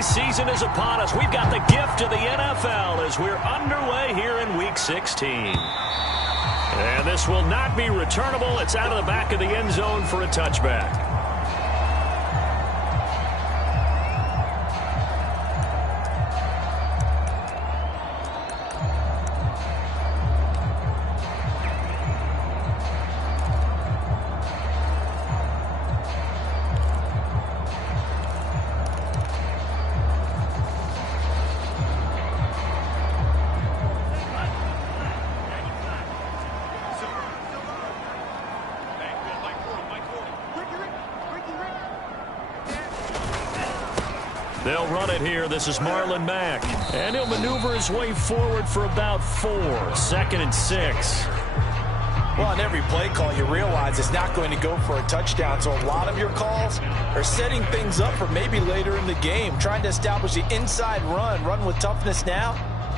holiday season is upon us. We've got the gift of the NFL as we're underway here in Week 16. And this will not be returnable. It's out of the back of the end zone for a touchback. They'll run it here. This is Marlon Mack. And he'll maneuver his way forward for about 4. 2nd and 6. Well, on every play call, you realize it's not going to go for a touchdown. So a lot of your calls are setting things up for maybe later in the game, trying to establish the inside run with toughness now,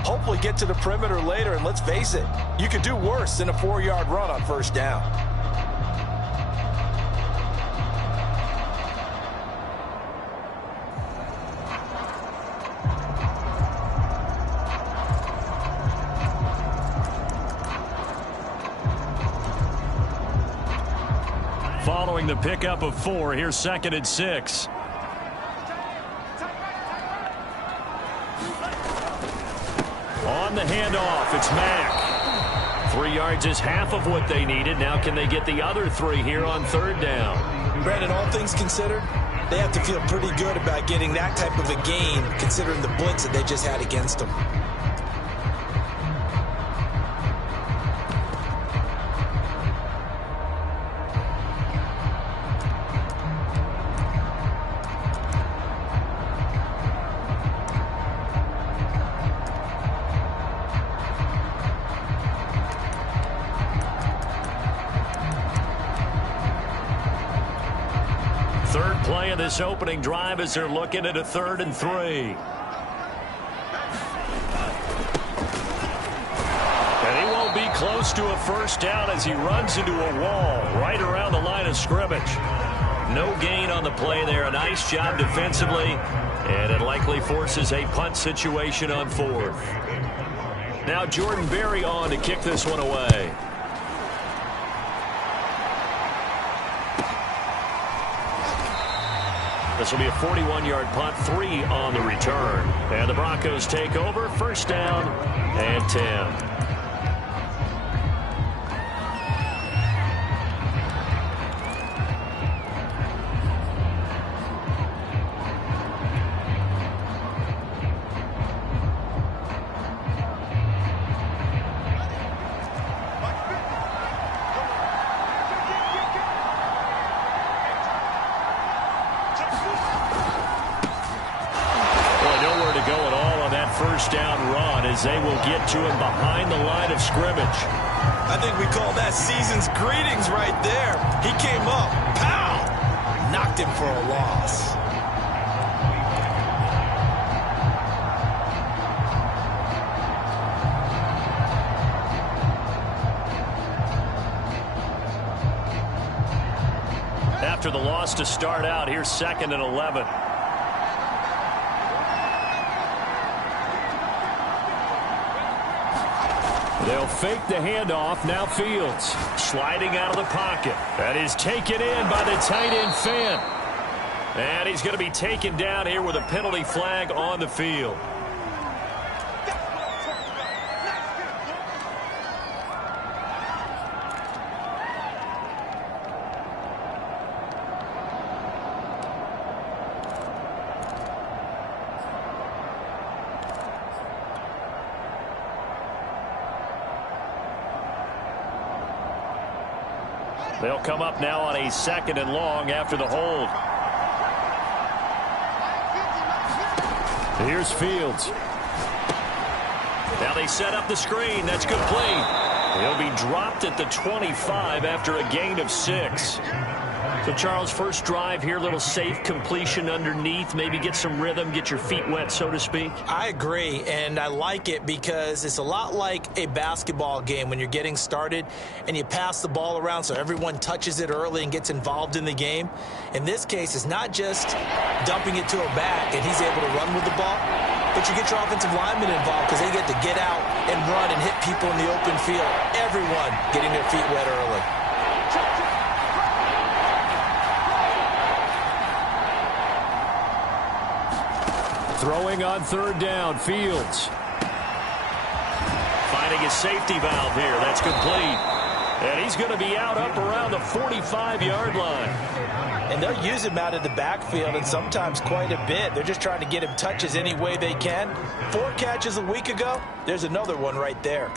hopefully get to the perimeter later. And let's face it, you could do worse than a 4-yard run on first down. Following the pickup of 4, here's 2nd and 6. On the handoff, it's Mack. 3 yards is half of what they needed. Now can they get the other 3 here on 3rd down? Brandon, all things considered, they have to feel pretty good about getting that type of a gain, considering the blitz that they just had against them. Third play of this opening drive as they're looking at a 3rd and 3. And he won't be close to a first down as he runs into a wall right around the line of scrimmage. No gain on the play there. A nice job defensively. And it likely forces a punt situation on 4th. Now Jordan Berry on to kick this one away. This will be a 41-yard punt, 3 on the return. And the Broncos take over, 1st down and 10. First down run as they will get to him behind the line of scrimmage. I think we call that season's greetings right there. He came up, pow, knocked him for a loss. After the loss to start out, here's 2nd and 11. They'll fake the handoff. Now Fields sliding out of the pocket. That is taken in by the tight end Fant. And he's going to be taken down here with a penalty flag on the field. They'll come up now on a 2nd and long after the hold. Here's Fields. Now they set up the screen. That's complete. He'll be dropped at the 25 after a gain of 6. So, Charles, first drive here, little safe completion underneath, maybe get some rhythm, get your feet wet, so to speak. I agree, and I like it because it's a lot like a basketball game when you're getting started and you pass the ball around so everyone touches it early and gets involved in the game. In this case, it's not just dumping it to a back and he's able to run with the ball, but you get your offensive linemen involved because they get to get out and run and hit people in the open field. Everyone getting their feet wet early. Throwing on third down, Fields. Finding his safety valve here. That's complete. And he's going to be out up around the 45-yard line. And they'll use him out of the backfield, and sometimes quite a bit. They're just trying to get him touches any way they can. 4 catches a week ago. There's another one right there.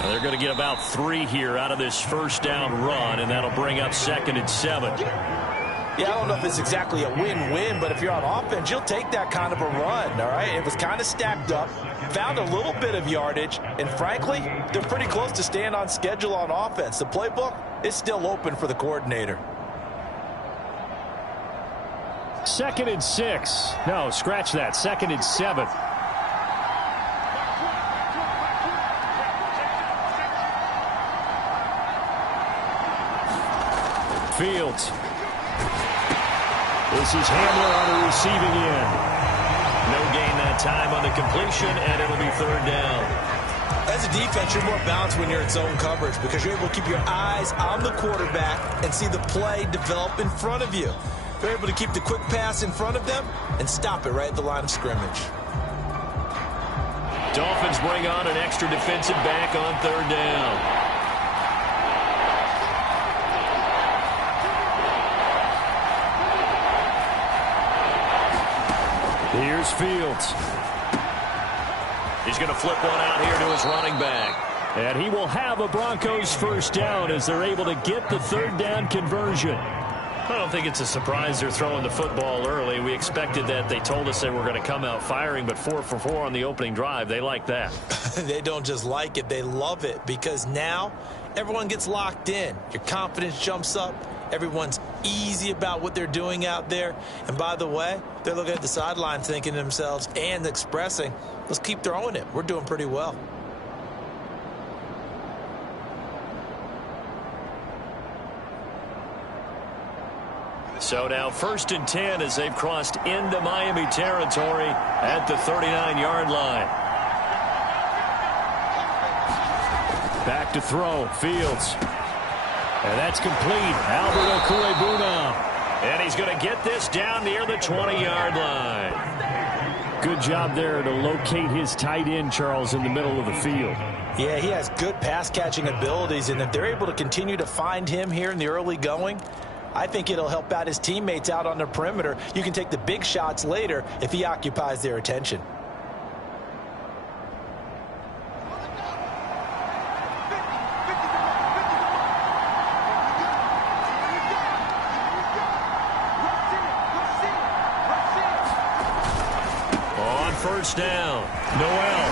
They're going to get about 3 here out of this first down run, and that'll bring up 2nd and 7. Yeah, I don't know if it's exactly a win-win, but if you're on offense, you'll take that kind of a run, all right? It was kind of stacked up, found a little bit of yardage, and frankly, they're pretty close to staying on schedule on offense. The playbook is still open for the coordinator. 2nd and 6. No, scratch that. 2nd and 7. Fields. This is Hamler on the receiving end. No gain that time on the completion, and it'll be 3rd down. As a defense, you're more balanced when you're in zone coverage because you're able to keep your eyes on the quarterback and see the play develop in front of you. You're able to keep the quick pass in front of them and stop it right at the line of scrimmage. Dolphins bring on an extra defensive back on 3rd down. Here's Fields. He's going to flip one out here to his running back. And he will have a Broncos first down as they're able to get the 3rd down conversion. I don't think it's a surprise they're throwing the football early. We expected that. They told us they were going to come out firing, but 4 for 4 on the opening drive. They like that. They don't just like it. They love it because now everyone gets locked in. Your confidence jumps up. Everyone's easy about what they're doing out there. And by the way, they're looking at the sideline thinking to themselves and expressing, let's keep throwing it. We're doing pretty well. So now 1st and 10 as they've crossed into Miami territory at the 39-yard line. Back to throw, Fields. And that's complete. Albert Okuebuna. And he's going to get this down near the 20-yard line. Good job there to locate his tight end, Charles, in the middle of the field. Yeah, he has good pass-catching abilities, and if they're able to continue to find him here in the early going, I think it'll help out his teammates out on the perimeter. You can take the big shots later if he occupies their attention. First down. Noel.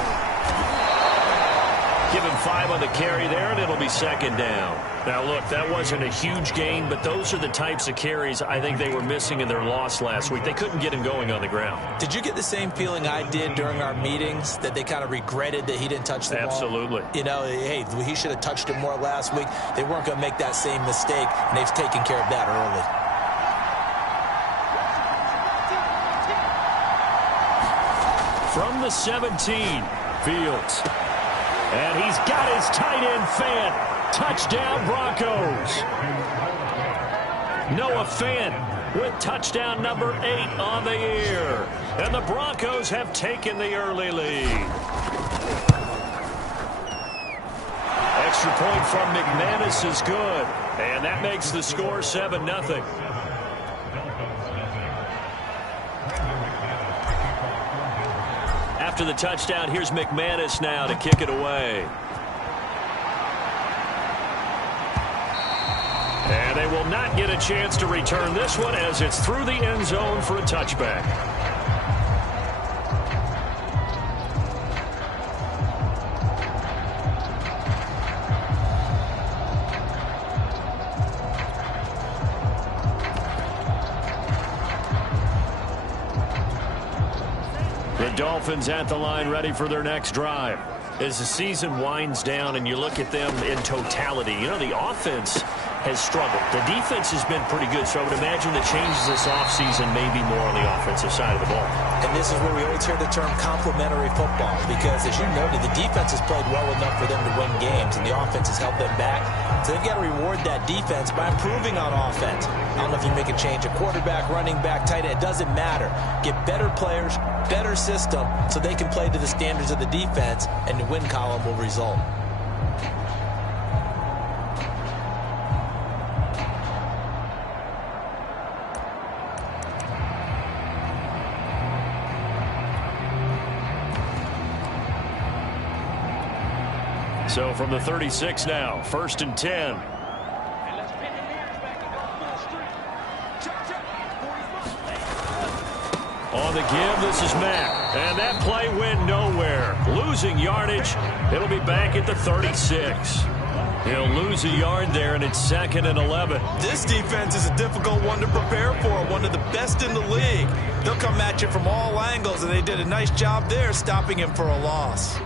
Give him 5 on the carry there, and it'll be 2nd down. Now, look, that wasn't a huge gain, but those are the types of carries I think they were missing in their loss last week. They couldn't get him going on the ground. Did you get the same feeling I did during our meetings, that they kind of regretted that he didn't touch the ball? Absolutely. You know, hey, he should have touched it more last week. They weren't going to make that same mistake, and they've taken care of that early. From the 17, Fields. And he's got his tight end Fant. Touchdown, Broncos. Noah Fant with touchdown number 8 on the year. And the Broncos have taken the early lead. Extra point from McManus is good. And that makes the score 7-0. after the touchdown. Here's McManus now to kick it away. And they will not get a chance to return this one as it's through the end zone for a touchback. The Dolphins at the line ready for their next drive. As the season winds down and you look at them in totality, you know, the offense has struggled. The defense has been pretty good, so I would imagine the changes this offseason may be more on the offensive side of the ball. And this is where we always hear the term complementary football, because as you noted, the defense has played well enough for them to win games, and the offense has held them back. So they've got to reward that defense by improving on offense. I don't know if you make a change, a quarterback, running back, tight end, it doesn't matter. Get better players, better system, so they can play to the standards of the defense, and the win column will result. So from the 36 now, 1st and 10. On the give, this is Mack. And that play went nowhere. Losing yardage. It'll be back at the 36. He'll lose a yard there, and it's 2nd and 11. This defense is a difficult one to prepare for, one of the best in the league. They'll come at you from all angles, and they did a nice job there stopping him for a loss.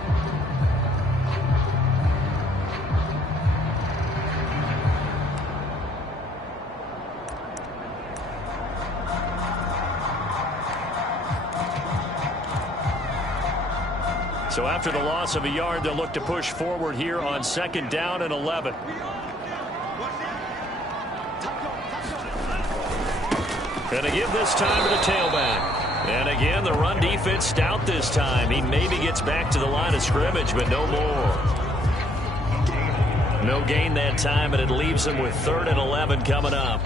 So after the loss of a yard, they'll look to push forward here on 2nd down and 11. Going to give this time to the tailback. And again, the run defense stout this time. He maybe gets back to the line of scrimmage, but no more. No gain that time, and it leaves him with 3rd and 11 coming up.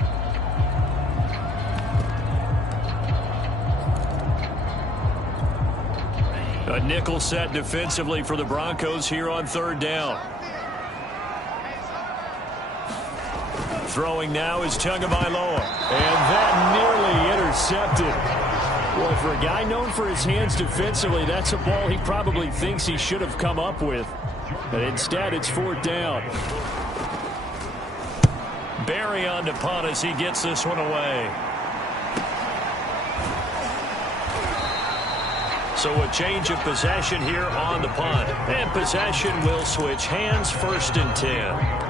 A nickel set defensively for the Broncos here on 3rd down. Throwing now is Tagovailoa. And that nearly intercepted. Well, for a guy known for his hands defensively, that's a ball he probably thinks he should have come up with. But instead, it's 4th down. Barry on to punt as he gets this one away. So a change of possession here on the punt. And possession will switch hands, 1st and 10.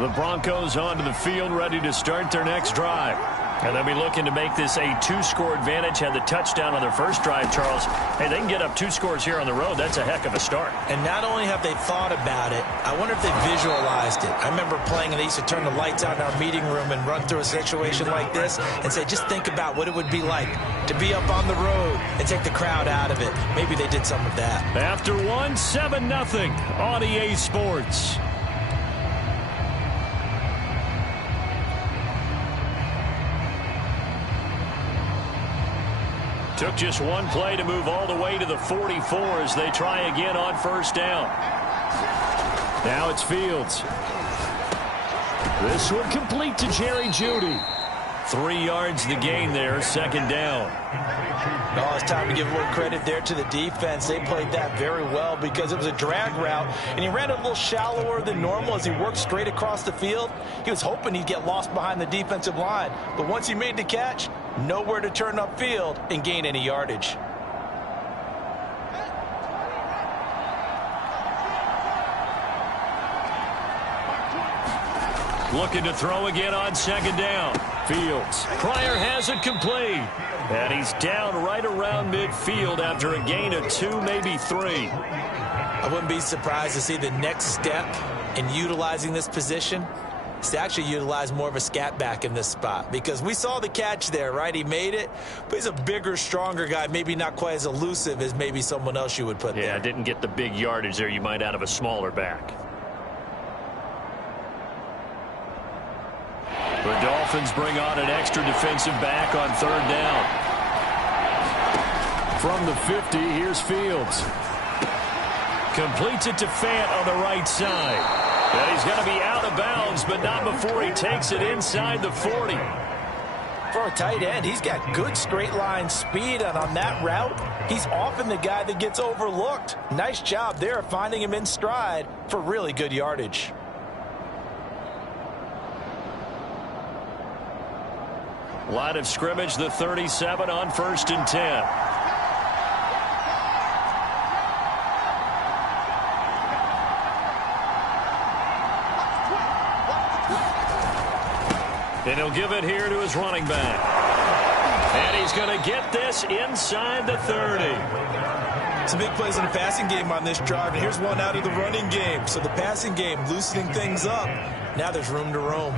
The Broncos onto the field, ready to start their next drive. And they'll be looking to make this a 2-score advantage. Had the touchdown on their first drive, Charles. Hey, they can get up 2 scores here on the road. That's a heck of a start. And not only have they thought about it, I wonder if they visualized it. I remember playing, and they used to turn the lights out in our meeting room and run through a situation like this and say, just think about what it would be like to be up on the road and take the crowd out of it. Maybe they did some of that. After one, 7-0 on EA Sports. Took just one play to move all the way to the 44 as they try again on 1st down. Now it's Fields. This one complete to Jerry Jeudy. 3 yards the gain there, 2nd down. No, it's time to give a little credit there to the defense. They played that very well because it was a drag route, and he ran it a little shallower than normal as he worked straight across the field. He was hoping he'd get lost behind the defensive line, but once he made the catch, nowhere to turn upfield and gain any yardage. Looking to throw again on 2nd down. Fields. Pryor has it complete. And he's down right around midfield after a gain of 2, maybe 3. I wouldn't be surprised to see the next step in utilizing this position. to actually utilize more of a scat back in this spot, because we saw the catch there, right? He made it, but he's a bigger, stronger guy, maybe not quite as elusive as maybe someone else you would put there. Yeah, didn't get the big yardage there you might out of a smaller back. The Dolphins bring on an extra defensive back on 3rd down. From the 50, here's Fields. Completes it to Fant on the right side. And he's going to be out of bounds, but not before he takes it inside the 40. For a tight end, he's got good straight line speed, and on that route, he's often the guy that gets overlooked. Nice job there finding him in stride for really good yardage. Line of scrimmage, the 37 on 1st and 10. And he'll give it here to his running back. And he's going to get this inside the 30. Some big plays in the passing game on this drive, and here's one out of the running game. So the passing game loosening things up. Now there's room to roam.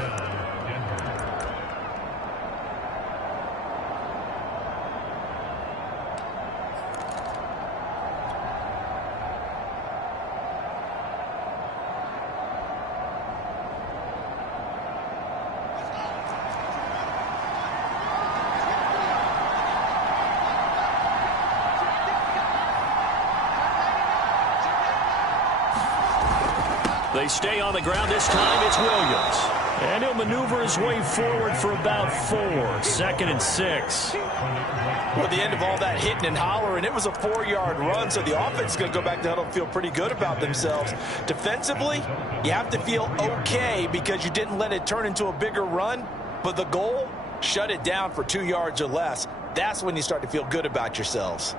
They stay on the ground. This time it's Williams. And he'll maneuver his way forward for about 4. 2nd and 6. Well, at the end of all that hitting and hollering, it was a 4-yard run, so the offense is going to go back to huddle and feel pretty good about themselves. Defensively, you have to feel okay because you didn't let it turn into a bigger run, but the goal, shut it down for 2 yards or less. That's when you start to feel good about yourselves.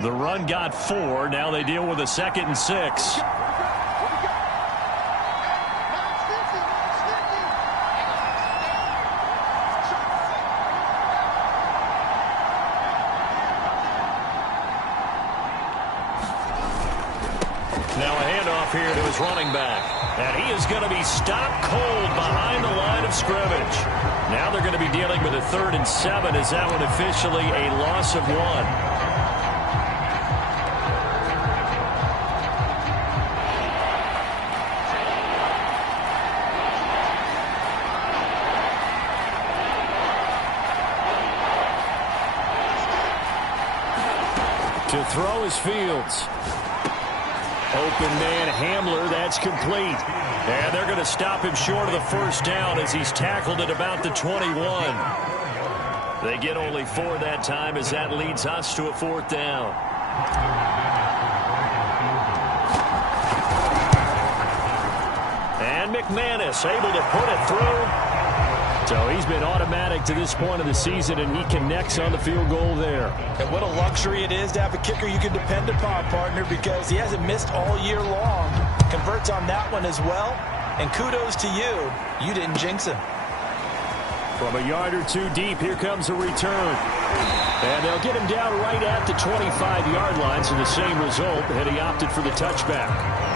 The run got 4. Now they deal with a 2nd and 6. Here to his running back. And he is going to be stopped cold behind the line of scrimmage. Now they're going to be dealing with a 3rd and 7. Is that one officially a loss of 1? To throw is Fields. Open man Hamler, that's complete. And they're going to stop him short of the 1st down as he's tackled at about the 21. They get only 4 that time as that leads us to a 4th down. And McManus able to put it through. So he's been automatic to this point of the season, and he connects on the field goal there. And what a luxury it is to have a kicker you can depend upon, partner, because he hasn't missed all year long. Converts on that one as well. And kudos to you. You didn't jinx him. From a yard or 2 deep, here comes a return. And they'll get him down right at the 25-yard line, so the same result, and he opted for the touchback.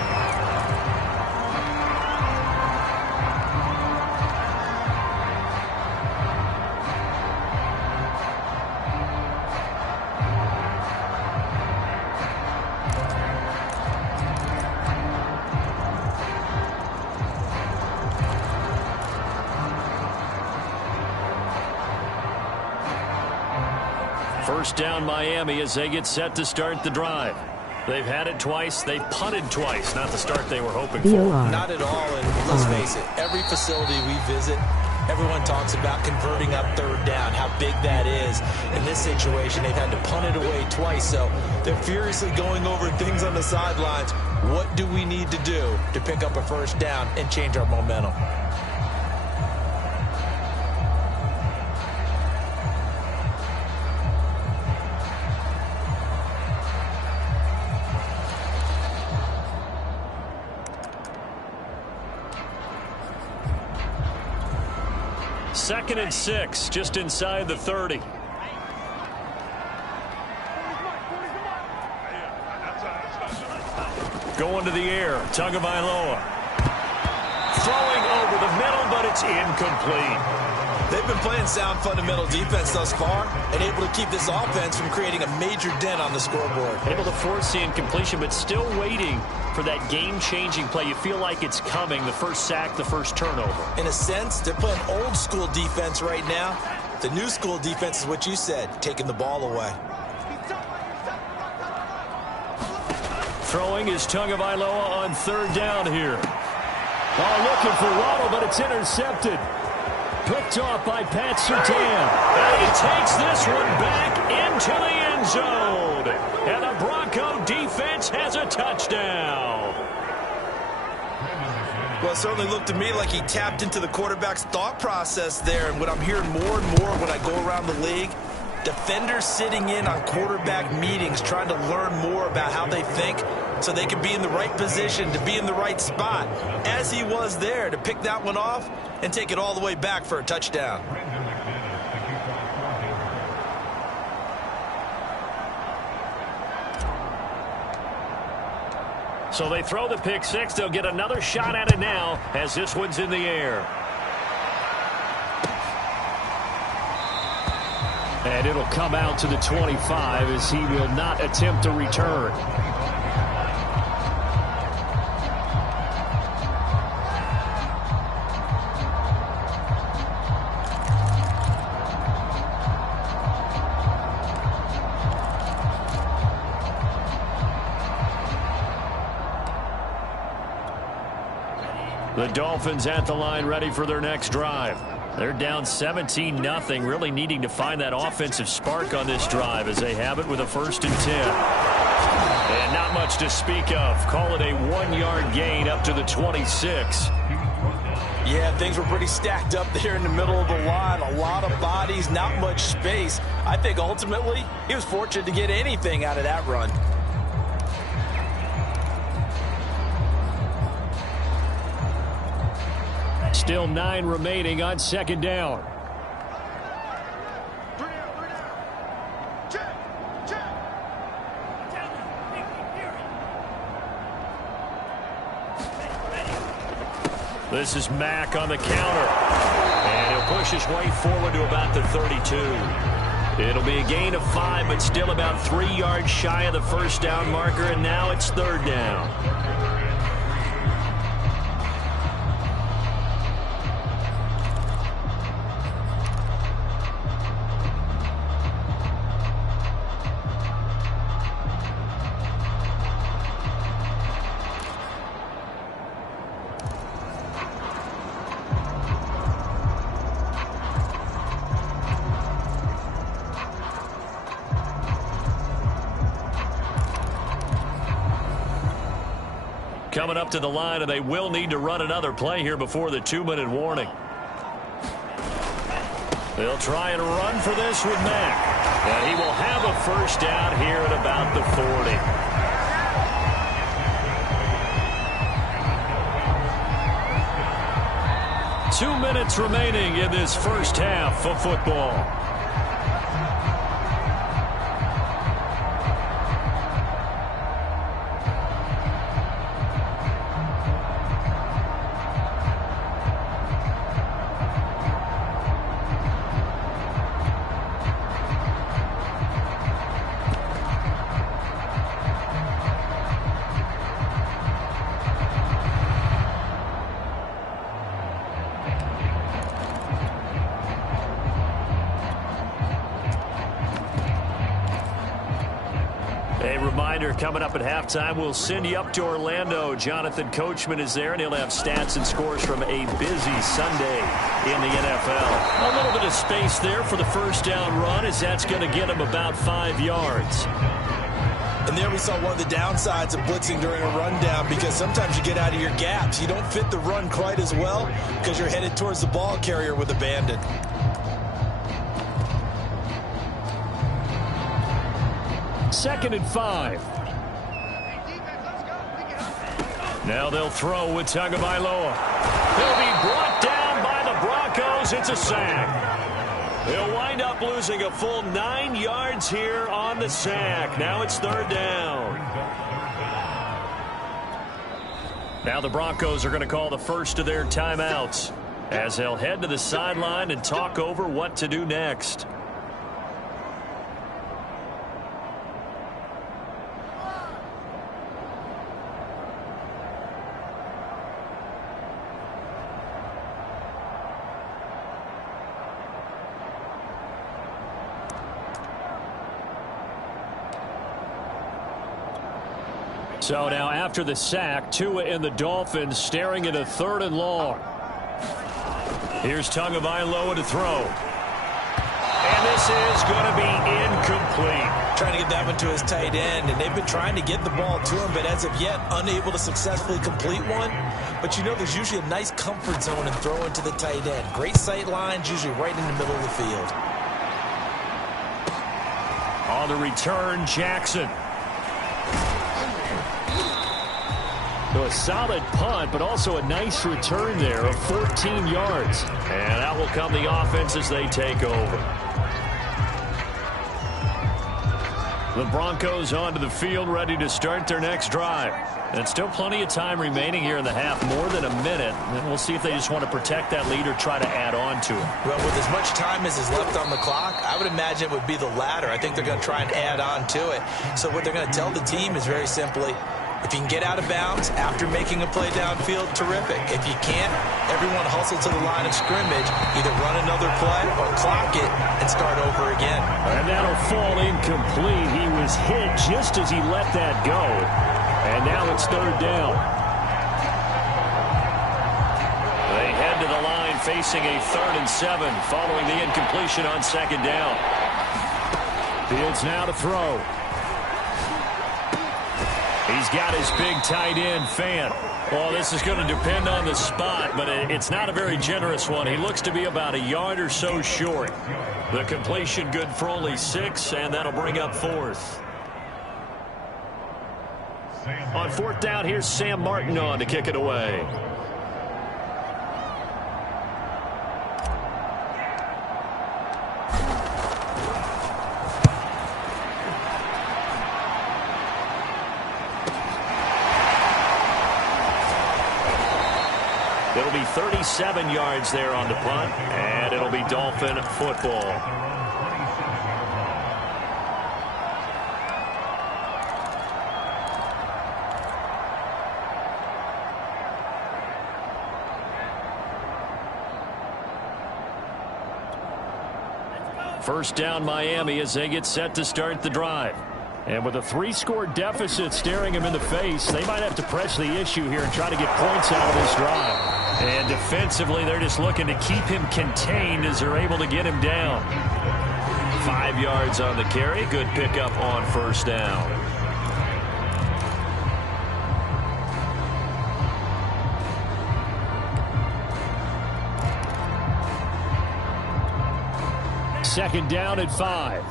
First down Miami as they get set to start the drive. They've had it twice. They've punted twice. Not the start they were hoping for. Not at all. And let's face it, every facility we visit, everyone talks about converting up 3rd down, how big that is. In this situation, they've had to punt it away twice. So they're furiously going over things on the sidelines. What do we need to do to pick up a 1st down and change our momentum? Second and 6, just inside the 30. Going to the air, Tagovailoa. Throwing over the middle, but it's incomplete. They've been playing sound fundamental defense thus far and able to keep this offense from creating a major dent on the scoreboard. Able to force the incompletion, but still waiting for that game-changing play. You feel like it's coming, the first sack, the first turnover. In a sense, they're playing old-school defense right now. The new-school defense is what you said, taking the ball away. Throwing is Tagovailoa on third down here. Oh, looking for Waddle, but it's intercepted. Picked off by Pat Surtain. And he takes this one back into the end zone. And the Bronco defense has a touchdown. Well, it certainly looked to me like he tapped into the quarterback's thought process there. And what I'm hearing more and more when I go around the league, defenders sitting in on quarterback meetings trying to learn more about how they think so they can be in the right position, to be in the right spot, as he was there, to pick that one off and take it all the way back for a touchdown. So they throw the pick six. They'll get another shot at it now as this one's in the air. And it'll come out to the 25 as he will not attempt to return. The Dolphins at the line, ready for their next drive. They're down 17-0, really needing to find that offensive spark on this drive as they have it with a 1st and 10. And not much to speak of. Call it a 1-yard gain up to the 26. Yeah, things were pretty stacked up there in the middle of the line. A lot of bodies, not much space. I think ultimately he was fortunate to get anything out of that run. Still 9 remaining on 2nd down. This is Mack on the counter. And he'll push his way forward to about the 32. It'll be a gain of 5, but still about 3 yards shy of the 1st down marker, and now it's 3rd down. Coming up to the line, and they will need to run another play here before the 2-minute warning. They'll try and run for this with Mack. And he will have a 1st down here at about the 40. 2 minutes remaining in this first half of football. Coming up at halftime, we'll send you up to Orlando. Jonathan Coachman is there, and he'll have stats and scores from a busy Sunday in the NFL. A little bit of space there for the 1st down run, as that's going to get him about 5 yards. And there we saw one of the downsides of blitzing during a rundown, because sometimes you get out of your gaps. You don't fit the run quite as well because you're headed towards the ball carrier with abandon. 2nd and 5. Now they'll throw with Tagovailoa. He'll be brought down by the Broncos. It's a sack. They'll wind up losing a full 9 yards here on the sack. Now it's 3rd down. Now the Broncos are going to call the first of their timeouts as they'll head to the sideline and talk over what to do next. So now after the sack, Tua and the Dolphins staring at a 3rd and long. Here's Tagovailoa to throw. And this is going to be incomplete. Trying to get that one to his tight end, and they've been trying to get the ball to him, but as of yet, unable to successfully complete one. But you know there's usually a nice comfort zone in throwing to the tight end. Great sight lines, usually right in the middle of the field. On the return, Jackson. So a solid punt, but also a nice return there of 14 yards. And that will come the offense as they take over. The Broncos onto the field, ready to start their next drive. And still plenty of time remaining here in the half, more than a minute. And we'll see if they just want to protect that lead or try to add on to it. Well, with as much time as is left on the clock, I would imagine it would be the latter. I think they're going to try and add on to it. So what they're going to tell the team is very simply, if you can get out of bounds after making a play downfield, terrific. If you can't, everyone hustle to the line of scrimmage, either run another play or clock it and start over again. And that'll fall incomplete. He was hit just as he let that go. And now it's 3rd down. They head to the line facing a 3rd and 7 following the incompletion on 2nd down. Fields now to throw. He's got his big tight end, Fant. Well, this is going to depend on the spot, but it's not a very generous one. He looks to be about a yard or so short. The completion good for only 6, and that'll bring up 4th. On 4th down, here's Sam Martin on to kick it away. It'll be 37 yards there on the punt, and it'll be Dolphin football. First down, Miami, as they get set to start the drive. And with a 3-score deficit staring him in the face, they might have to press the issue here and try to get points out of this drive. And defensively, they're just looking to keep him contained as they're able to get him down. 5 yards on the carry. Good pickup on 1st down. Second down at 5.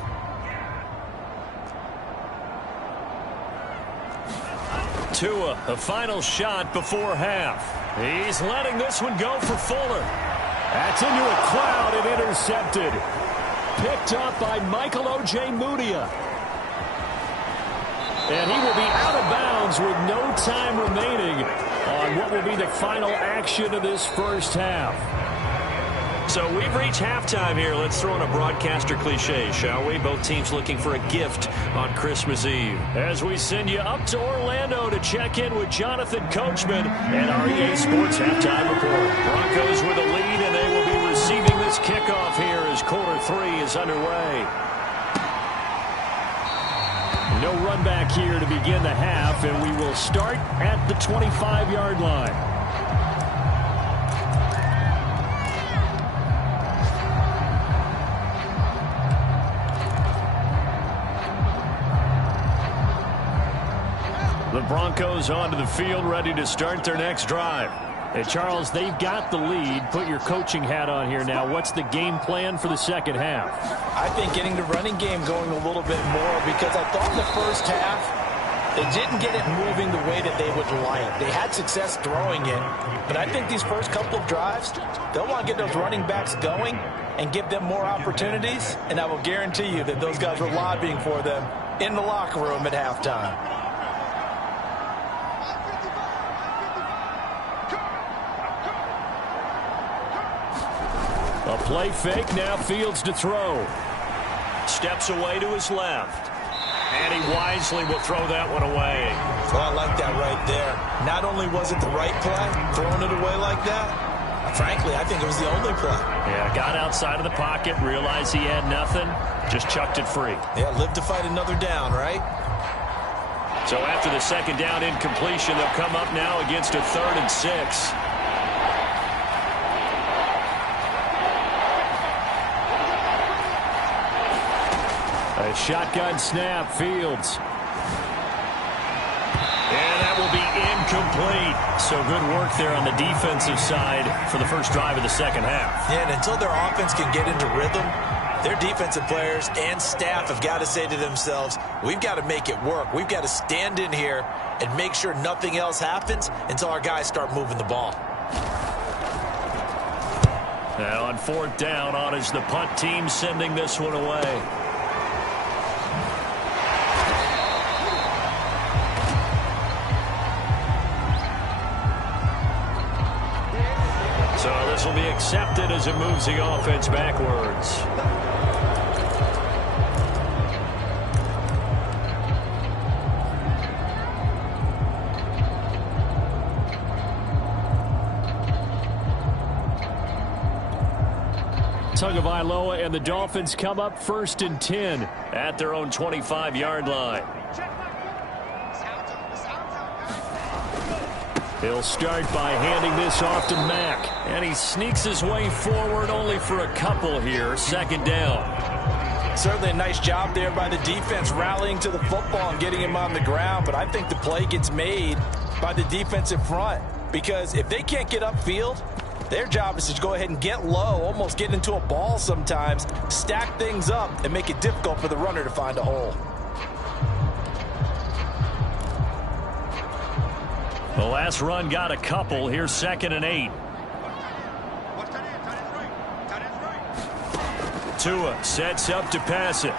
Tua, a final shot before half. He's letting this one go for Fuller. That's into a crowd and intercepted. Picked up by Michael O.J. Mudia. And he will be out of bounds with no time remaining on what will be the final action of this first half. So we've reached halftime here. Let's throw in a broadcaster cliche, shall we? Both teams looking for a gift on Christmas Eve. As we send you up to Orlando to check in with Jonathan Coachman and our EA Sports Halftime Report. Broncos with a lead, and they will be receiving this kickoff here as quarter 3 is underway. No run back here to begin the half, and we will start at the 25-yard line. The Broncos onto the field, ready to start their next drive. Hey, Charles, they've got the lead. Put your coaching hat on here now. What's the game plan for the second half? I think getting the running game going a little bit more, because I thought in the first half they didn't get it moving the way that they would like. They had success throwing it, but I think these first couple of drives, they'll want to get those running backs going and give them more opportunities, and I will guarantee you that those guys were lobbying for them in the locker room at halftime. A play fake, now Fields to throw. Steps away to his left. And he wisely will throw that one away. Well, I like that right there. Not only was it the right play, throwing it away like that, frankly, I think it was the only play. Yeah, got outside of the pocket, realized he had nothing, just chucked it free. Yeah, live to fight another down, right? So after the second down incompletion, they'll come up now against a 3rd and 6. A shotgun snap, Fields. And that will be incomplete. So good work there on the defensive side for the first drive of the second half. Yeah, and until their offense can get into rhythm, their defensive players and staff have got to say to themselves, we've got to make it work. We've got to stand in here and make sure nothing else happens until our guys start moving the ball. Now on 4th down, on is the punt team sending this one away. So this will be accepted as it moves the offense backwards. Tagovailoa and the Dolphins come up 1st and 10 at their own 25-yard line. He'll start by handing this off to Mack. And he sneaks his way forward only for a couple here. 2nd down. Certainly a nice job there by the defense rallying to the football and getting him on the ground. But I think the play gets made by the defensive front. Because if they can't get upfield, their job is to go ahead and get low, almost get into a ball sometimes, stack things up, and make it difficult for the runner to find a hole. The last run got a couple. Here's 2nd and 8. Tua sets up to pass it.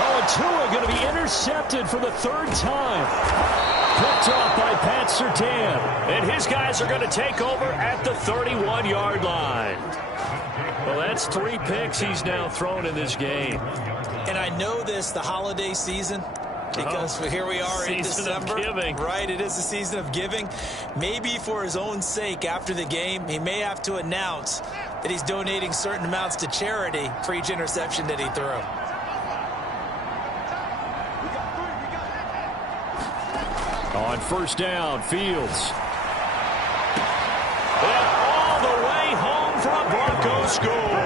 Oh, and Tua going to be intercepted for the 3rd time. Picked off by Pat Surtain. And his guys are going to take over at the 31-yard line. Well, that's 3 picks he's now thrown in this game. And I know this, the holiday season, because here we are in December, right? It is the season of giving. Maybe for his own sake, after the game, he may have to announce that he's donating certain amounts to charity for each interception that he threw. On 1st down, Fields. And all the way home for a Broncos score.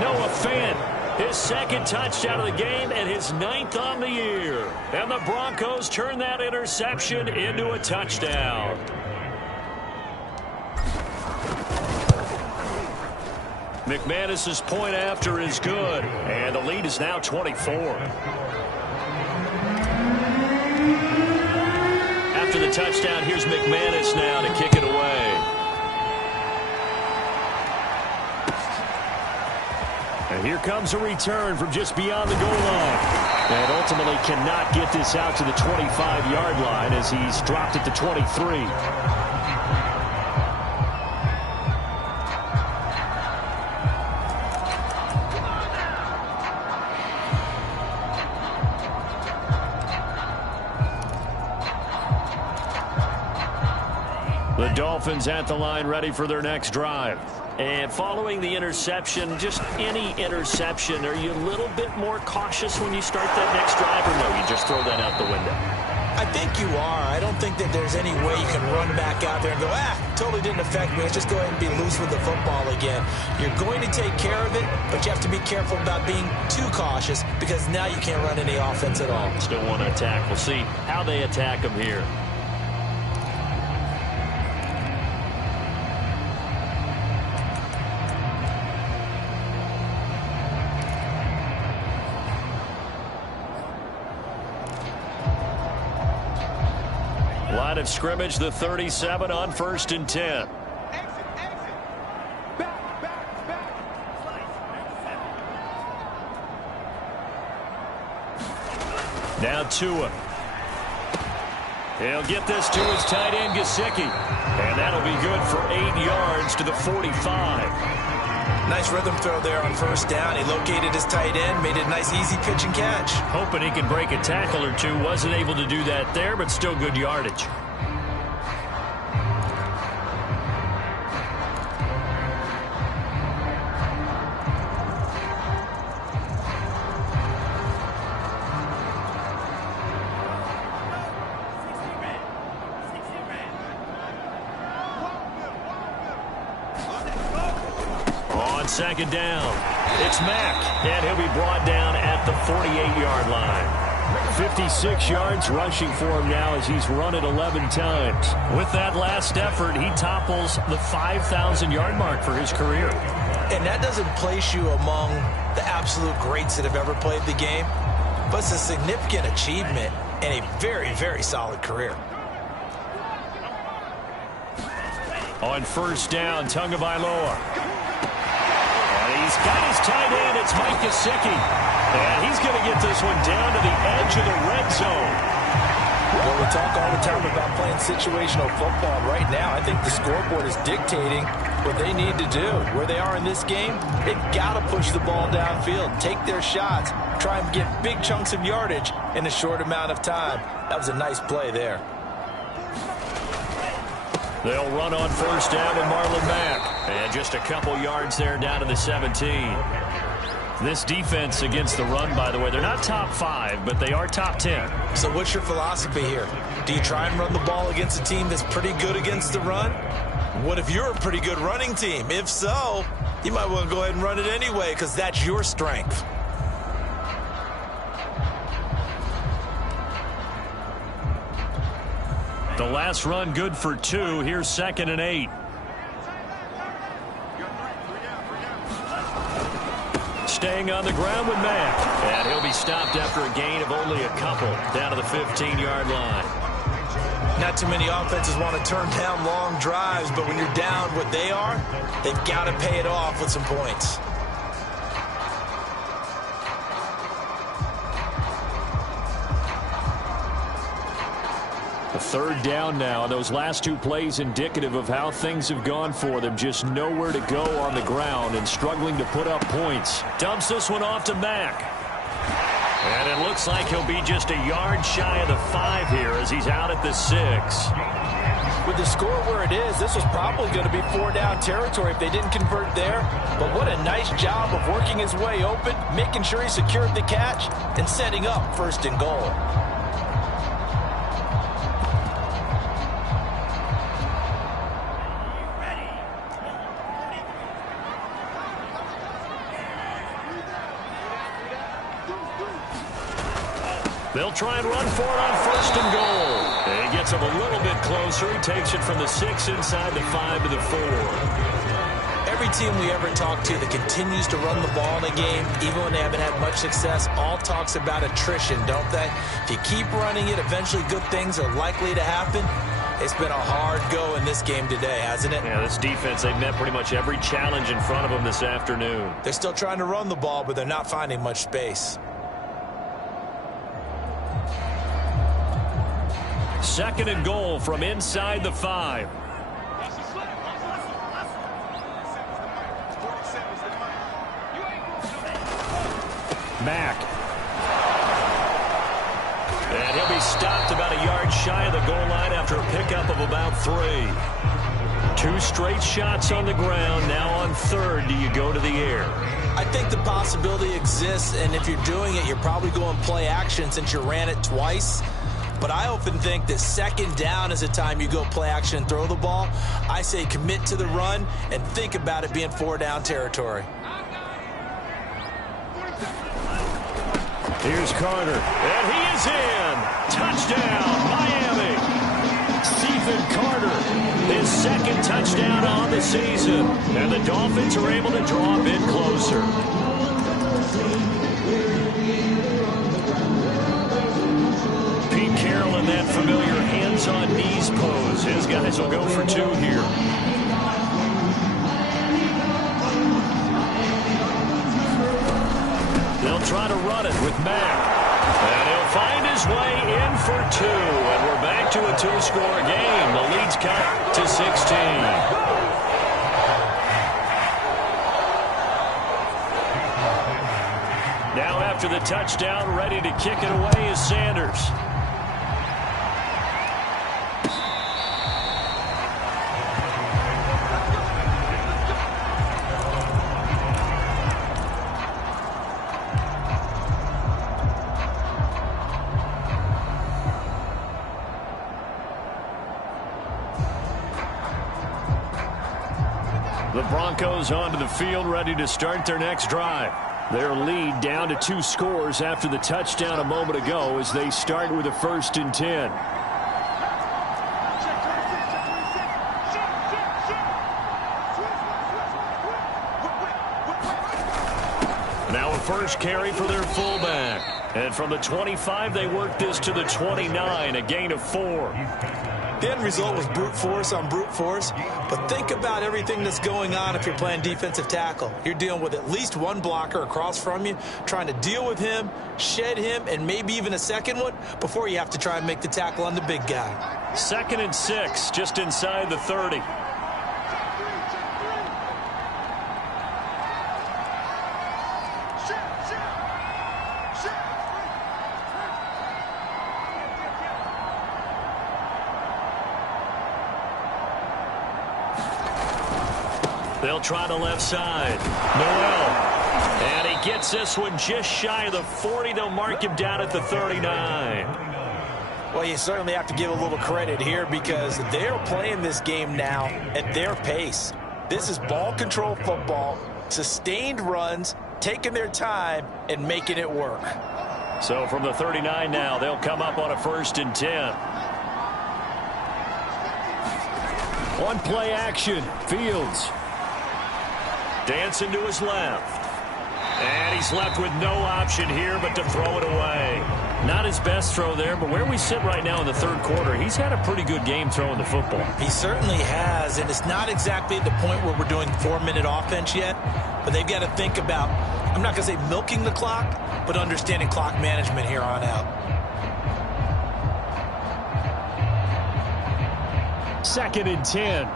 Noah Fant. His 2nd touchdown of the game and his 9th on the year. And the Broncos turn that interception into a touchdown. McManus's point after is good. And the lead is now 24. After the touchdown, here's McManus now to kick it away. And here comes a return from just beyond the goal line. And ultimately cannot get this out to the 25-yard line as he's dropped at the 23. The Dolphins at the line ready for their next drive. And following the interception, just any interception, are you a little bit more cautious when you start that next drive, or no, you just throw that out the window? I think you are. I don't think that there's any way you can run back out there and go, totally didn't affect me. Let's just go ahead and be loose with the football again. You're going to take care of it, but you have to be careful about being too cautious because now you can't run any offense at all. Still want to attack. We'll see how they attack them here. Line of scrimmage, the 37 on 1st and 10. Now Tua. He'll get this to his tight end, Gesicki. And that'll be good for 8 yards to the 45. Nice rhythm throw there on first down. He located his tight end, made it a nice easy pitch and catch. Hoping he can break a tackle or two. Wasn't able to do that there, but still good yardage. Second down. It's Mack, and he'll be brought down at the 48-yard line. 56 yards rushing for him now as he's run it 11 times. With that last effort, he topples the 5,000-yard mark for his career. And that doesn't place you among the absolute greats that have ever played the game, but it's a significant achievement and a very, very solid career. On first down, Tagovailoa. He's got his tight end. It's Mike Gesicki. And he's going to get this one down to the edge of the red zone. Well, we talk all the time about playing situational football. Right now, I think the scoreboard is dictating what they need to do. Where they are in this game, they've got to push the ball downfield, take their shots, try and get big chunks of yardage in a short amount of time. That was a nice play there. They'll run on first down with Marlon Mack. And just a couple yards there down to the 17. This defense against the run, by the way, they're not top 5, but they are top 10. So what's your philosophy here? Do you try and run the ball against a team that's pretty good against the run? What if you're a pretty good running team? If so, you might want to go ahead and run it anyway because that's your strength. The last run good for 2. Here's 2nd and 8. Staying on the ground with Mack. And he'll be stopped after a gain of only a couple down to the 15-yard line. Not too many offenses want to turn down long drives, but when you're down what they are, they've got to pay it off with some points. A third down now. Those last 2 plays indicative of how things have gone for them. Just nowhere to go on the ground and struggling to put up points. Dumps this one off to Mack. And it looks like he'll be just a yard shy of the 5 here as he's out at the 6. With the score where it is, this was probably going to be 4-down territory if they didn't convert there. But what a nice job of working his way open, making sure he secured the catch, and setting up 1st and goal. They'll try and run for it on 1st and goal. And he gets him a little bit closer. He takes it from the 6 inside the 5 to the 4. Every team we ever talk to that continues to run the ball in a game, even when they haven't had much success, all talks about attrition, don't they? If you keep running it, eventually good things are likely to happen. It's been a hard go in this game today, hasn't it? Yeah, this defense, they've met pretty much every challenge in front of them this afternoon. They're still trying to run the ball, but they're not finding much space. 2nd and goal from inside the 5. Mack. And he'll be stopped about a yard shy of the goal line after a pickup of about 3. 2 straight shots on the ground. Now on 3rd, do you go to the air? I think the possibility exists, and if you're doing it, you're probably going play action since you ran it twice. But I often think that 2nd down is a time you go play action and throw the ball. I say commit to the run and think about it being 4-down territory. Here's Carter, and he is in. Touchdown, Miami. Stephen Carter, his 2nd touchdown on the season. And the Dolphins are able to draw a bit closer. Pete Carroll in that familiar hands-on knees pose. His guys will go for 2 here. They'll try to run it with Mack. And he'll find his way in for two, and we're back to a two-score game. The lead's cut to 16. Now after the touchdown, ready to kick it away is Sanders. The Broncos onto the field, ready to start their next drive. Their lead down to 2 scores after the touchdown a moment ago as they start with a 1st and 10. Now a first carry for their fullback. And from the 25, they work this to the 29, a gain of 4. The end result was brute force on brute force, but think about everything that's going on if you're playing defensive tackle. You're dealing with at least one blocker across from you, trying to deal with him, shed him, and maybe even a second one before you have to try and make the tackle on the big guy. 2nd and 6, just inside the 30. They'll try the left side. Noel. And he gets this one just shy of the 40. They'll mark him down at the 39. Well, you certainly have to give a little credit here because they're playing this game now at their pace. This is ball control football, sustained runs, taking their time, and making it work. So from the 39 now, they'll come up on a 1st and 10. One play action. Fields. Dancing to his left. And he's left with no option here but to throw it away. Not his best throw there, but where we sit right now in the 3rd quarter, he's had a pretty good game throwing the football. He certainly has, and it's not exactly at the point where we're doing 4-minute offense yet, but they've got to think about, I'm not going to say milking the clock, but understanding clock management here on out. 2nd and 10.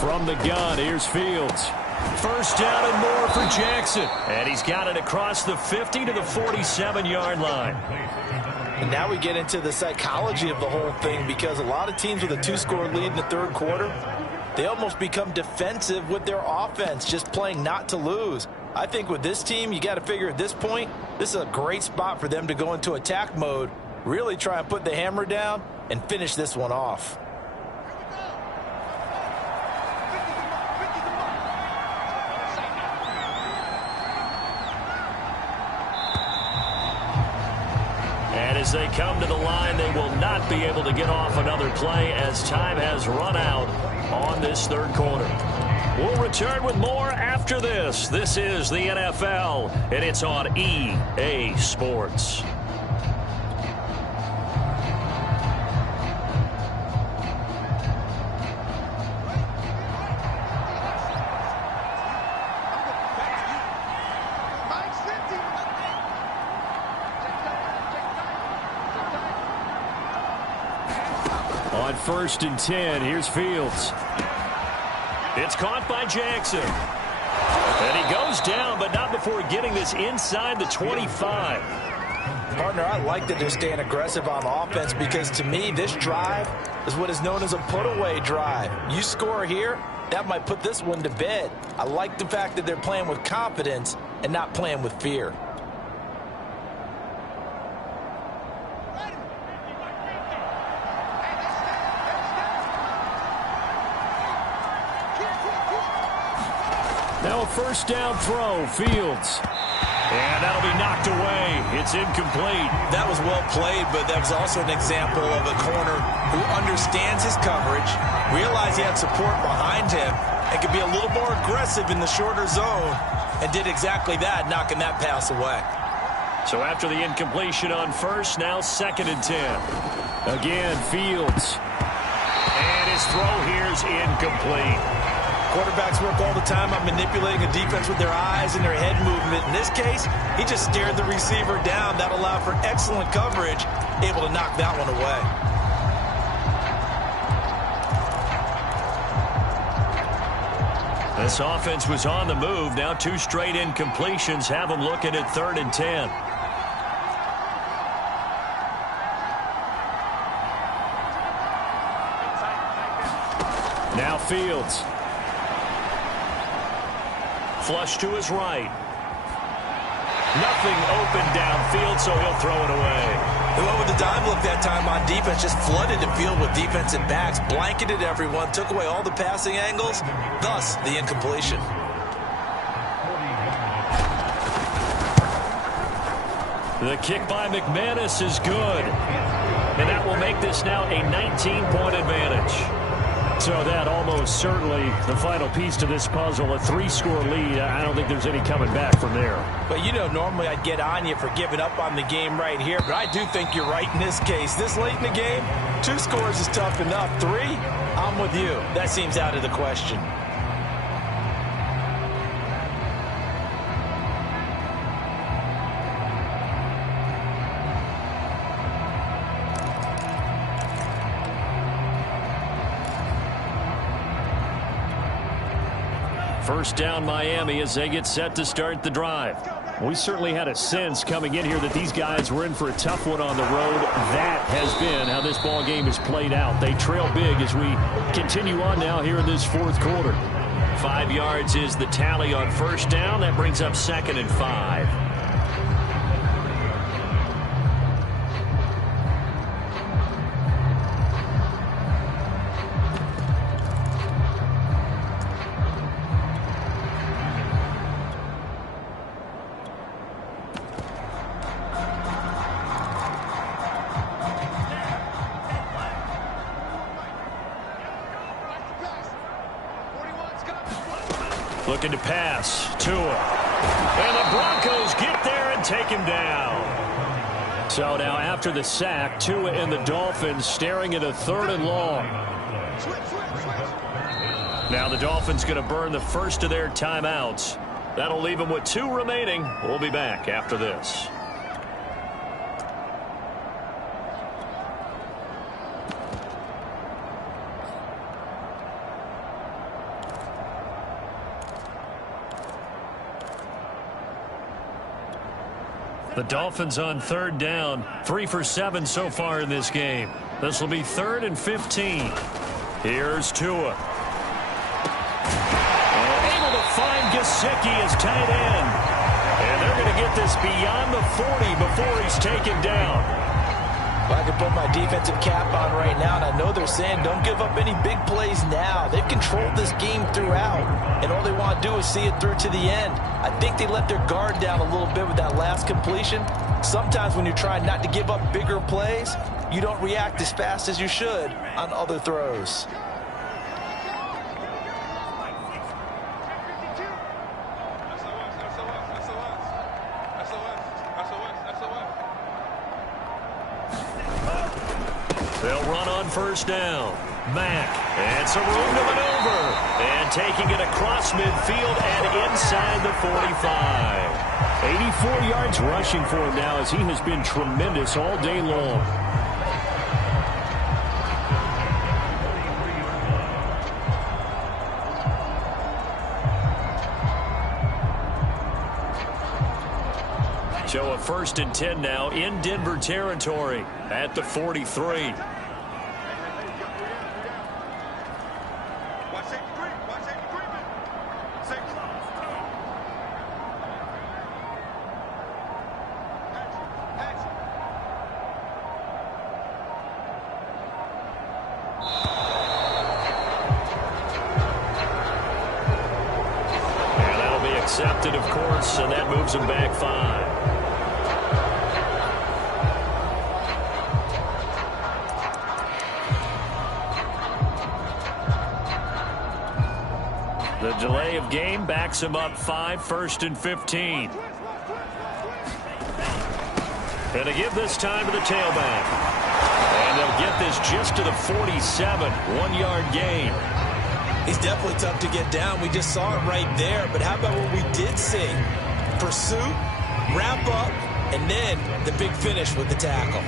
From the gun, here's Fields. 1st down and more for Jackson. And he's got it across the 50 to the 47-yard line. And now we get into the psychology of the whole thing because a lot of teams with a 2-score lead in the 3rd quarter, they almost become defensive with their offense, just playing not to lose. I think with this team, you got to figure at this point, this is a great spot for them to go into attack mode, really try and put the hammer down and finish this one off. As they come to the line, they will not be able to get off another play as time has run out on this 3rd quarter. We'll return with more after this. This is the NFL, and it's on EA Sports. On 1st and 10, here's Fields. It's caught by Jackson. And he goes down, but not before getting this inside the 25. Partner, I like that they're staying aggressive on offense because to me, this drive is what is known as a put-away drive. You score here, that might put this one to bed. I like the fact that they're playing with confidence and not playing with fear. Now a 1st down throw, Fields. And that'll be knocked away. It's incomplete. That was well played, but that was also an example of a corner who understands his coverage, realized he had support behind him, and could be a little more aggressive in the shorter zone, and did exactly that, knocking that pass away. So after the incompletion on first, now 2nd and 10. Again, Fields. And his throw here's incomplete. Quarterbacks work all the time on manipulating a defense with their eyes and their head movement. In this case, he just stared the receiver down. That allowed for excellent coverage, able to knock that one away. This offense was on the move. Now 2 straight incompletions have them looking at 3rd and 10. Now Fields. Flush to his right. Nothing open downfield, so he'll throw it away. They went with the dime look that time on defense, just flooded the field with defensive backs, blanketed everyone, took away all the passing angles, thus the incompletion. The kick by McManus is good. And that will make this now a 19-point advantage. So that almost certainly the final piece to this puzzle, a 3-score lead. I don't think there's any coming back from there. But, you know, normally I'd get on you for giving up on the game right here, but I do think you're right in this case. This late in the game, 2 scores is tough enough. 3, I'm with you. That seems out of the question. First down Miami as they get set to start the drive. We certainly had a sense coming in here that these guys were in for a tough one on the road. That has been how this ball game has played out. They trail big as we continue on now here in this 4th quarter. 5 yards is the tally on first down. That brings up 2nd and 5. Looking to pass. Tua. And the Broncos get there and take him down. So now after the sack, Tua and the Dolphins staring at a 3rd and long. Now the Dolphins going to burn the first of their timeouts. That'll leave them with 2 remaining. We'll be back after this. The Dolphins on 3rd down, 3 for 7 so far in this game. This will be 3rd and 15. Here's Tua. Able to find Gesicki as tight end. And they're going to get this beyond the 40 before he's taken down. Well, I can put my defensive cap on right now, and I know they're saying don't give up any big plays now. They've controlled this game throughout, and all they want to do is see it through to the end. I think they let their guard down a little bit with that last completion. Sometimes when you're trying not to give up bigger plays, you don't react as fast as you should on other throws. They'll run on first down. Mack, and some room to maneuver. And taking it across midfield and inside the 45. 84 yards rushing for him now as he has been tremendous all day long. So a 1st and 10 now in Denver territory at the 43. And that'll be accepted, of course, and that moves him back 5. The delay of game backs him up 5, 1st and 15. And they give this time to the tailback. And they'll get this just to the 47, 1-yard gain. He's definitely tough to get down. We just saw it right there. But how about what we did see? Pursuit, wrap up, and then the big finish with the tackle.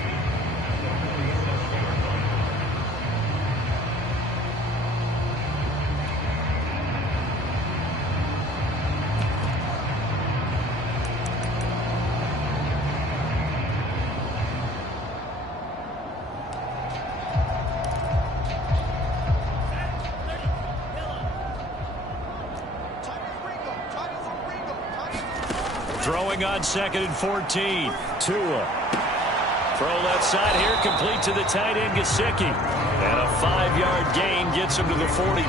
Throwing on 2nd and 14. Tua. Throw left side here, complete to the tight end, Gesicki. And a 5-yard gain gets him to the 42.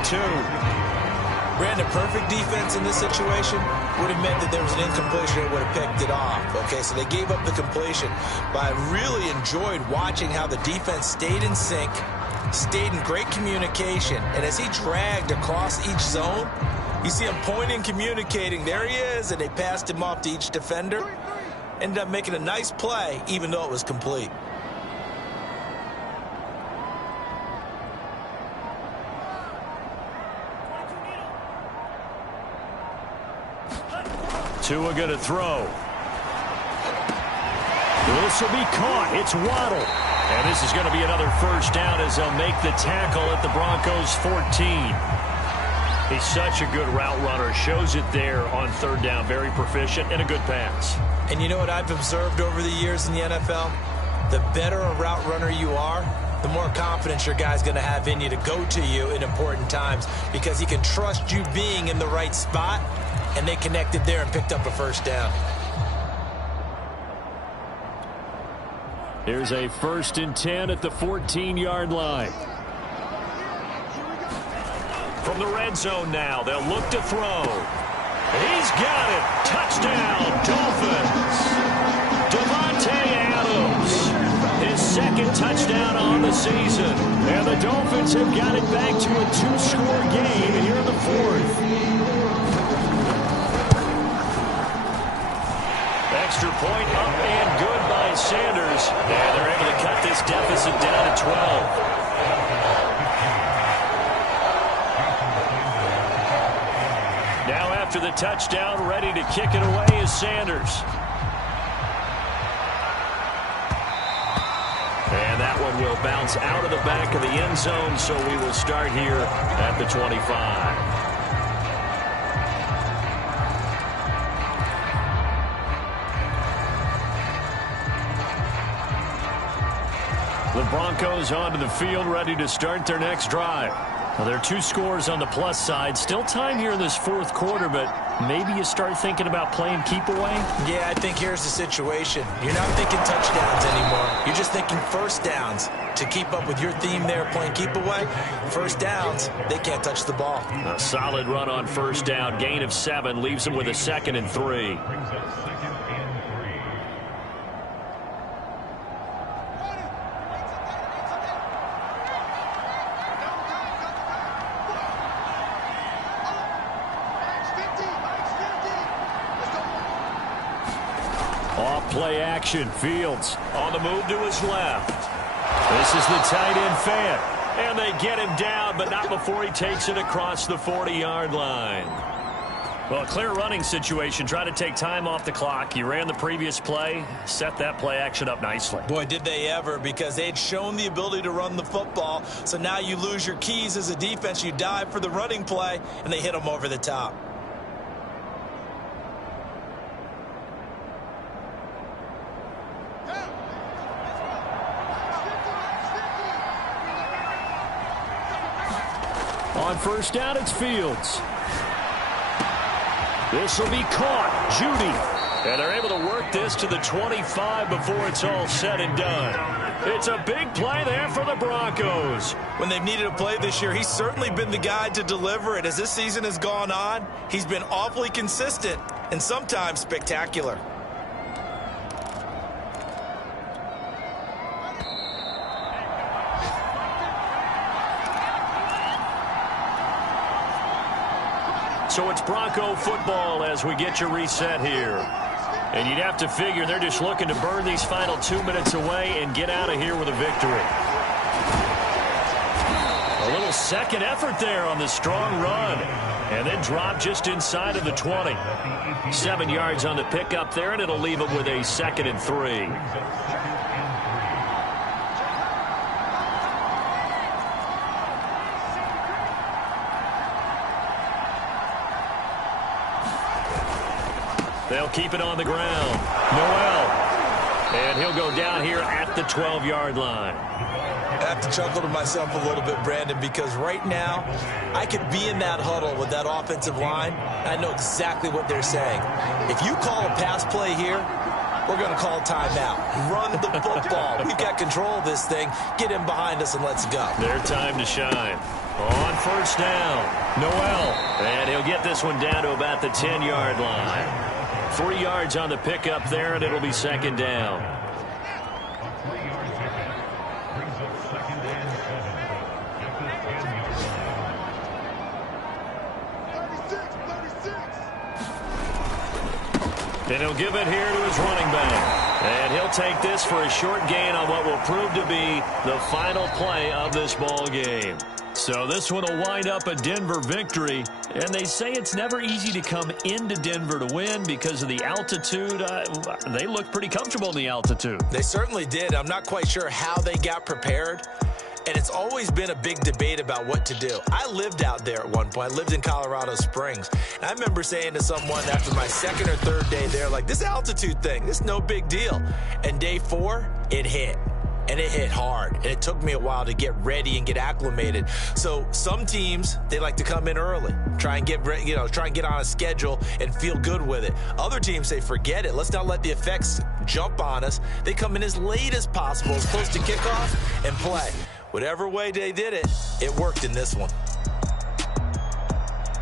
Brandon, perfect defense in this situation would have meant that there was an incompletion and would have picked it off. Okay, so they gave up the completion. But I really enjoyed watching how the defense stayed in sync, stayed in great communication. And as he dragged across each zone, you see him pointing, communicating. There he is, and they passed him off to each defender. Ended up making a nice play, even though it was complete. Tua going to throw. This will be caught. It's Waddle. And this is going to be another first down as they'll make the tackle at the Broncos' 14. He's such a good route runner. Shows it there on 3rd down. Very proficient and a good pass. And you know what I've observed over the years in the NFL? The better a route runner you are, the more confidence your guy's going to have in you to go to you in important times because he can trust you being in the right spot, and they connected there and picked up a first down. Here's a 1st and 10 at the 14-yard line. From the red zone now, they'll look to throw. He's got it. Touchdown, Dolphins. Devontae Adams. His 2nd touchdown on the season. And the Dolphins have got it back to a 2-score game here in the 4th. Extra point up and good by Sanders. And they're able to cut this deficit down to 12. Now after the touchdown, ready to kick it away is Sanders. And that one will bounce out of the back of the end zone, so we will start here at the 25. The Broncos onto the field, ready to start their next drive. Well, there are 2 scores on the plus side. Still time here in this 4th quarter, but maybe you start thinking about playing keep away? Yeah, I think here's the situation. You're not thinking touchdowns anymore. You're just thinking first downs. To keep up with your theme there, playing keep away, first downs, they can't touch the ball. A solid run on 1st down. Gain of 7 leaves them with a 2nd and 3. Play action. Fields on the move to his left. This is the tight end fan. And they get him down, but not before he takes it across the 40-yard line. Well, a clear running situation. Try to take time off the clock. You ran the previous play, set that play action up nicely. Boy, did they ever, because they'd shown the ability to run the football. So now you lose your keys as a defense. You dive for the running play, and they hit them over the top. On 1st down, it's Fields. This will be caught. Judy. And they're able to work this to the 25 before it's all said and done. It's a big play there for the Broncos. When they've needed a play this year, he's certainly been the guy to deliver it. As this season has gone on, he's been awfully consistent and sometimes spectacular. So it's Bronco football as we get you reset here. And you'd have to figure they're just looking to burn these final 2 minutes away and get out of here with a victory. A little second effort there on the strong run. And then drop just inside of the 20. 7 yards on the pickup there, and it'll leave them with a 2nd and 3. They'll keep it on the ground. Noel. And he'll go down here at the 12-yard line. I have to chuckle to myself a little bit, Brandon, because right now I could be in that huddle with that offensive line. I know exactly what they're saying. If you call a pass play here, we're going to call timeout. Run the football. We've got control of this thing. Get in behind us and let's go. Their time to shine. On first down, Noel. And he'll get this one down to about the 10-yard line. 3 yards on the pickup there, and it'll be 2nd down. And he'll give it here to his running back. And he'll take this for a short gain on what will prove to be the final play of this ball game. So this one will wind up a Denver victory. And they say it's never easy to come into Denver to win because of the altitude. They look pretty comfortable in the altitude. They certainly did. I'm not quite sure how they got prepared. And it's always been a big debate about what to do. I lived out there at one point. I lived in Colorado Springs. And I remember saying to someone after my 2nd or 3rd day there, like, this altitude thing, this is no big deal. And day 4, it hit. And it hit hard. And it took me a while to get ready and get acclimated. So some teams, they like to come in early, try and get on a schedule and feel good with it. Other teams say, forget it. Let's not let the effects jump on us. They come in as late as possible, as close to kickoff, and play. Whatever way they did it, it worked in this one.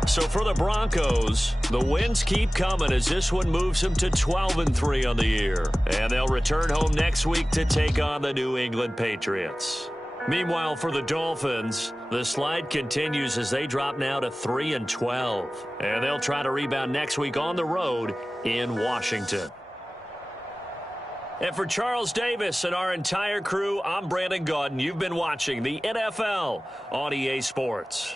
So for the Broncos, the wins keep coming as this one moves them to 12-3 on the year. And they'll return home next week to take on the New England Patriots. Meanwhile, for the Dolphins, the slide continues as they drop now to 3-12. And they'll try to rebound next week on the road in Washington. And for Charles Davis and our entire crew, I'm Brandon Gaudin. You've been watching the NFL on EA Sports.